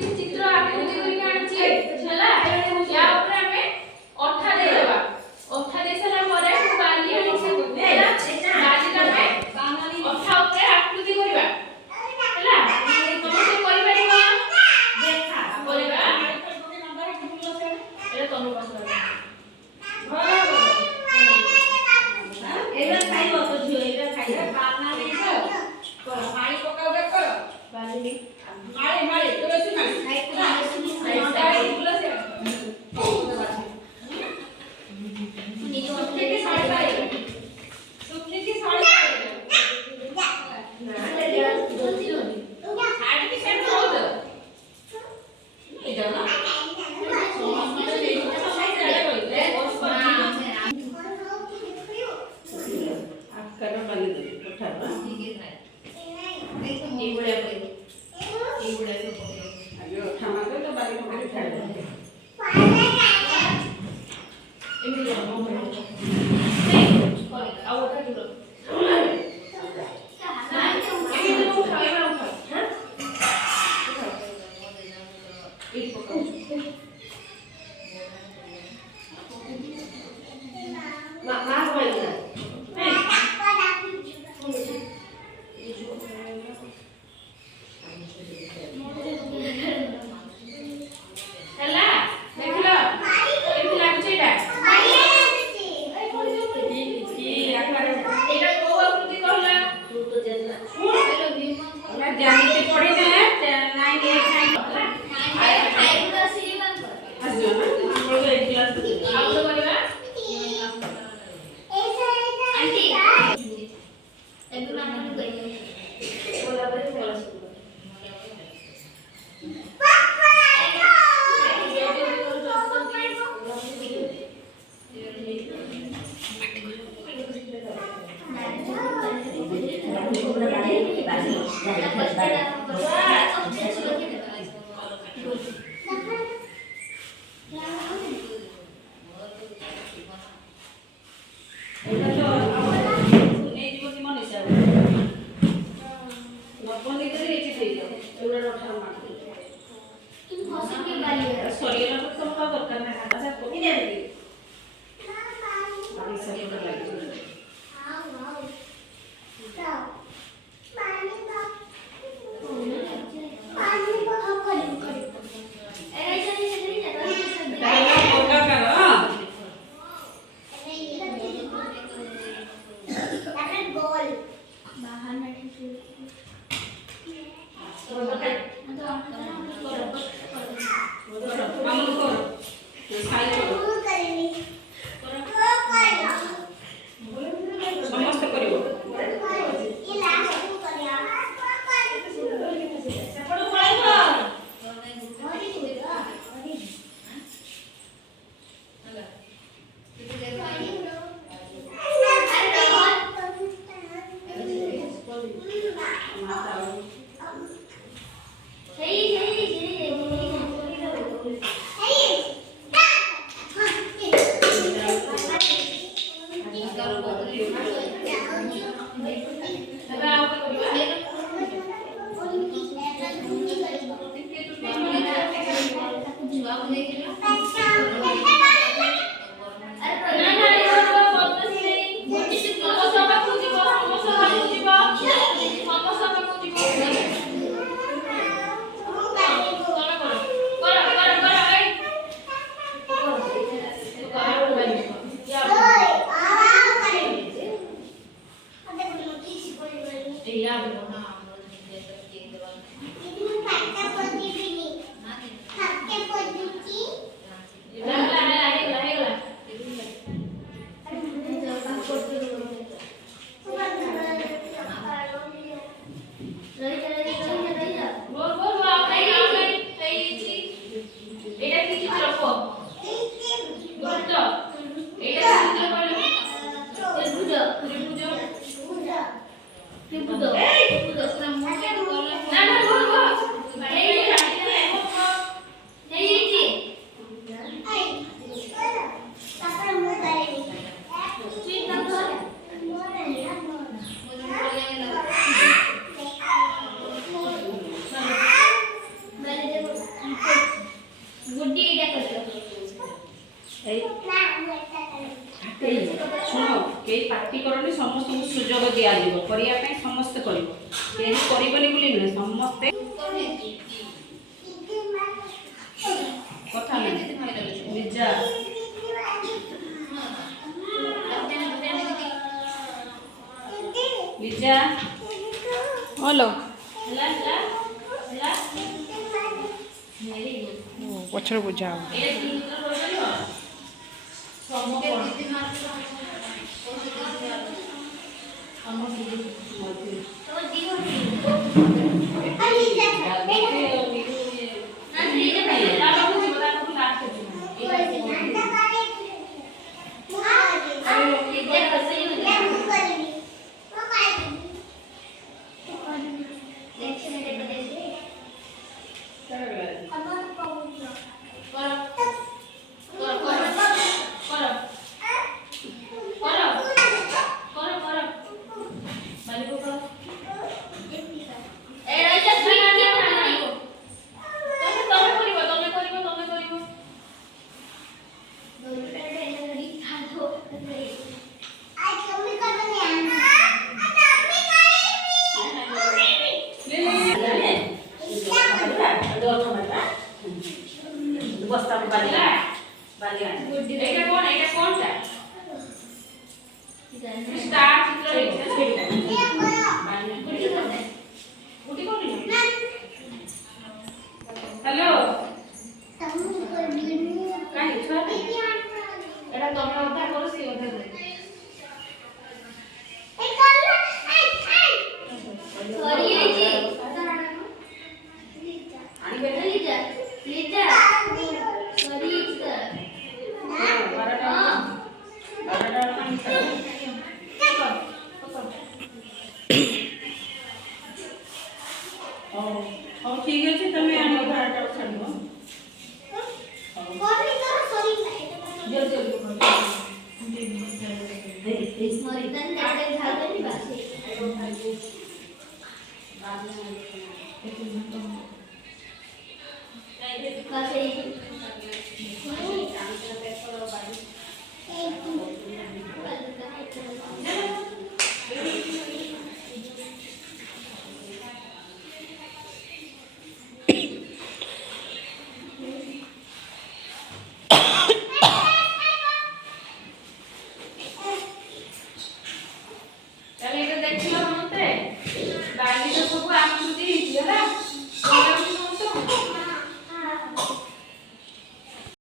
चित्र आकृति करिक आछि छला या ऊपर हमें अठा दे देबा अठा दे सला परे बाली आनी से बाली करबे अठा ऊपर आकृति करिबा छला तमे से करि परिबा देखा करिबा ए तनु पास एला खाइबो तो झियो एला खाइबा पाना नहीं छ कर पानी पकाओ बे कर बाली माळे माळे तो बेसी माळे खाइ पूरा साइड पूरा से सुनी जो सुनी की साड़ी पाए सुनी की साड़ी पाए ना ले यार जल्दी जल्दी साड़ी की सेट हो दो ये जाओ ना करना वाले दे उठा ना ठीक है ये बड़े से आगे उठा मार तो बारी को उठा दे एमनी आओ उठा दो Ini pakai putih ini. Pakai putih. समस्त सुजोग दिया दिबो करिया पे समस्त करिवो केही करिवोनी बोली न समस्त कथा में निजा निजा हेलो हला हला हला मेरी पछर बुझाओ ए दिन तो बोलियो समो कोन हम दीदी मध्य तो दीदी आई जा ना दीदी पे बाबा को बता को लास्ट कर बस्ता में बालिया बालिया एटा कौन सा स्टार चित्र लिखा सेटा बालिया गुडी कोन हेलो काई छुआ एटा तमे उद्धार करो से उद्धार करे ए करला सॉरी जी आनी बैठा लीजा लीजा सॉरी ठीक अच्छे तुम्हें आनी भारटा छाड़ो सॉरी जल्दी सॉरी तन दे भाग नहीं बात